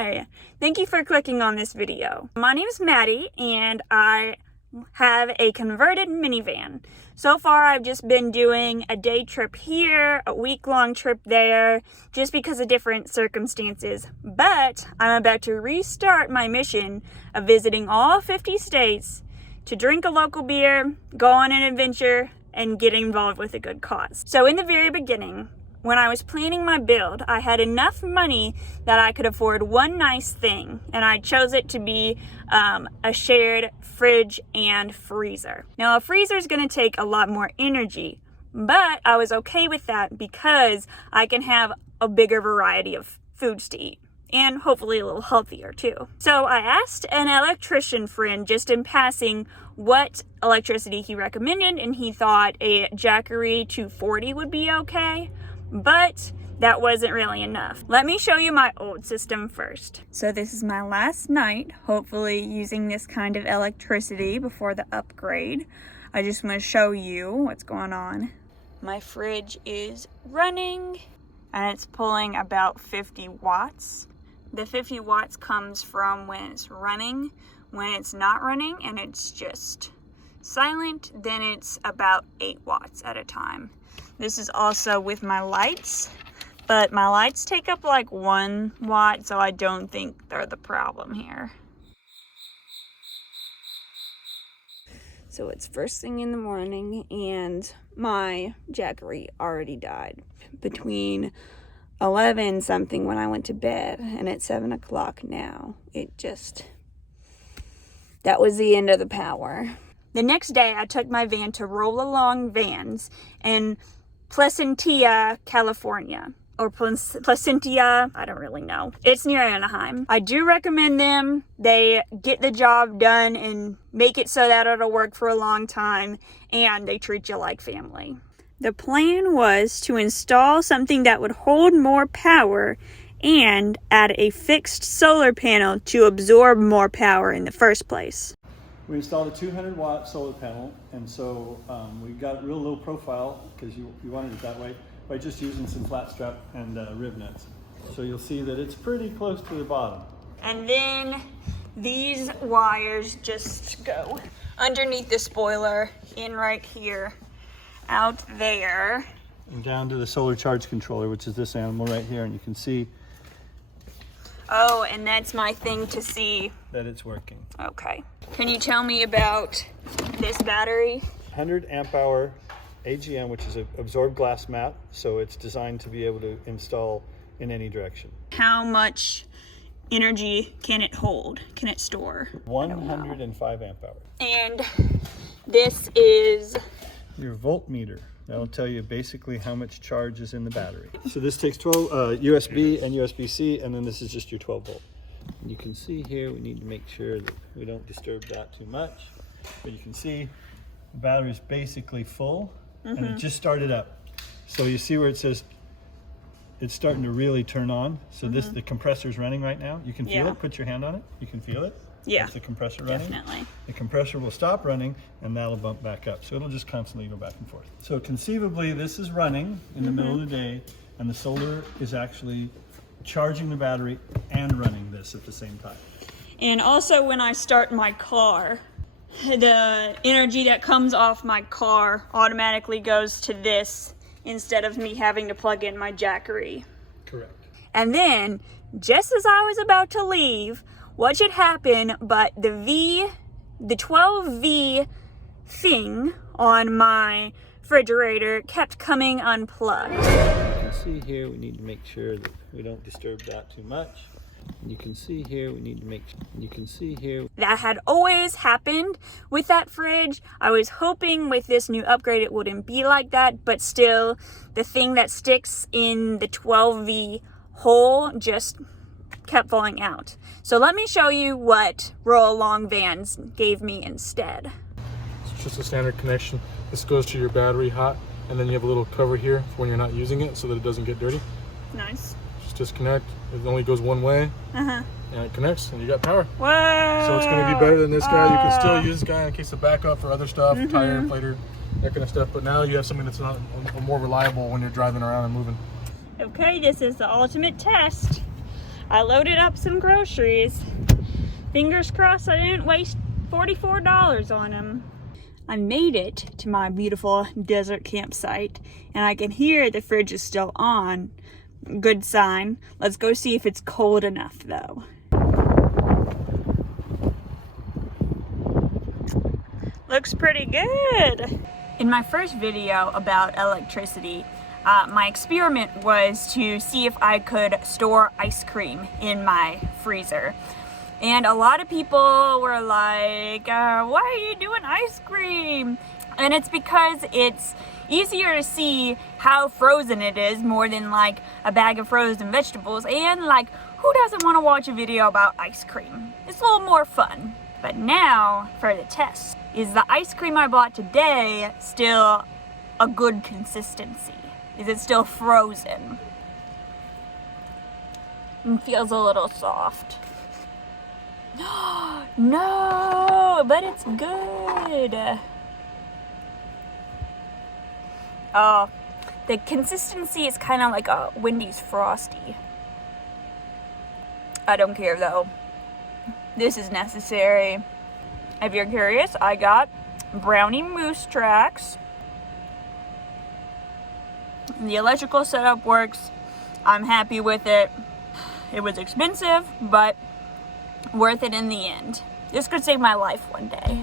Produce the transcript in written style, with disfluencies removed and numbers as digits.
Hi! Thank you for clicking on this video. My name is Maddie and I have a converted minivan. So far I've just been doing a day trip here, a week-long trip there, just because of different circumstances. But I'm about to restart my mission of visiting all 50 states to drink a local beer, go on an adventure, and get involved with a good cause. So in the very beginning, when I was planning my build, I had enough money that I could afford one nice thing, and I chose it to be a shared fridge and freezer. Now, a freezer is going to take a lot more energy, but I was okay with that because I can have a bigger variety of foods to eat, and hopefully a little healthier too. So I asked an electrician friend just in passing what electricity he recommended, and he thought a Jackery 240 would be okay. But that wasn't really enough. Let me show you my old system first. So this is my last night, hopefully using this kind of electricity before the upgrade. I just want to show you what's going on. My fridge is running and it's pulling about 50 watts. The 50 watts comes from when it's running. When it's not running and it's just silent, then it's about 8 watts at a time. This is also with my lights, but my lights take up like 1 watt, so I don't think they're the problem here. So it's first thing in the morning and my Jackery already died between 11 something when I went to bed, and it's 7 o'clock now. That was the end of the power. The next day I took my van to Roll Along Vans in Placentia, California, or Placentia, I don't really know. It's near Anaheim. I do recommend them. They get the job done and make it so that it'll work for a long time, and they treat you like family. The plan was to install something that would hold more power and add a fixed solar panel to absorb more power in the first place. We installed a 200-watt solar panel, and so we got a real low profile because you wanted it that way by just using some flat strap and rib nuts. So you'll see that it's pretty close to the bottom. And then these wires just go underneath the spoiler, in right here, out there. And down to the solar charge controller, which is this animal right here, and you can see. Oh, and that's my thing to see that it's working. Okay. Can you tell me about this battery? 100 amp hour AGM, which is an absorbed glass mat, so it's designed to be able to install in any direction. How much energy can it hold? Can it store? 105 amp hour. And this is your voltmeter. That'll tell you basically how much charge is in the battery. So this takes 12 USB and USB-C, and then this is just your 12 volt. You can see here, we need to make sure that we don't disturb that too much. But you can see the battery is basically full, and it just started up. So you see where it says it's starting to really turn on. So the compressor's running right now. You can feel it. Put your hand on it. You can feel it. Yeah, that's the compressor running. Definitely. The compressor will stop running and that'll bump back up. So it'll just constantly go back and forth. So conceivably this is running in the middle of the day, and the solar is actually charging the battery and running this at the same time. And also when I start my car, the energy that comes off my car automatically goes to this instead of me having to plug in my Jackery. Correct. And then just as I was about to leave, what should happen but the 12V thing on my refrigerator kept coming unplugged. You can see here, we need to make sure that we don't disturb that too much. You can see here, we need to make sure, you can see here. That had always happened with that fridge. I was hoping with this new upgrade it wouldn't be like that, but still the thing that sticks in the 12V hole just kept falling out. So let me show you what Roll Along Vans gave me instead. It's just a standard connection. This goes to your battery hot, and then you have a little cover here for when you're not using it so that it doesn't get dirty. Nice. Just disconnect. It only goes one way, and it connects, and you got power. Whoa! So it's going to be better than this guy. You can still use this guy in case of backup for other stuff, tire inflator, that kind of stuff. But now you have something that's not more reliable when you're driving around and moving. Okay, this is the ultimate test. I loaded up some groceries. Fingers crossed I didn't waste $44 on them. I made it to my beautiful desert campsite, and I can hear the fridge is still on. Good sign. Let's go see if it's cold enough though. Looks pretty good. In my first video about electricity, my experiment was to see if I could store ice cream in my freezer. And a lot of people were like, why are you doing ice cream? And it's because it's easier to see how frozen it is more than like a bag of frozen vegetables. And like, who doesn't want to watch a video about ice cream? It's a little more fun. But now for the test. Is the ice cream I bought today still a good consistency? Is it still frozen? It feels a little soft. No, but it's good. The consistency is kind of like a Wendy's Frosty. I don't care though. This is necessary. If you're curious, I got brownie mousse tracks. The electrical setup works. I'm happy with it. It was expensive, but worth it in the end. This could save my life one day.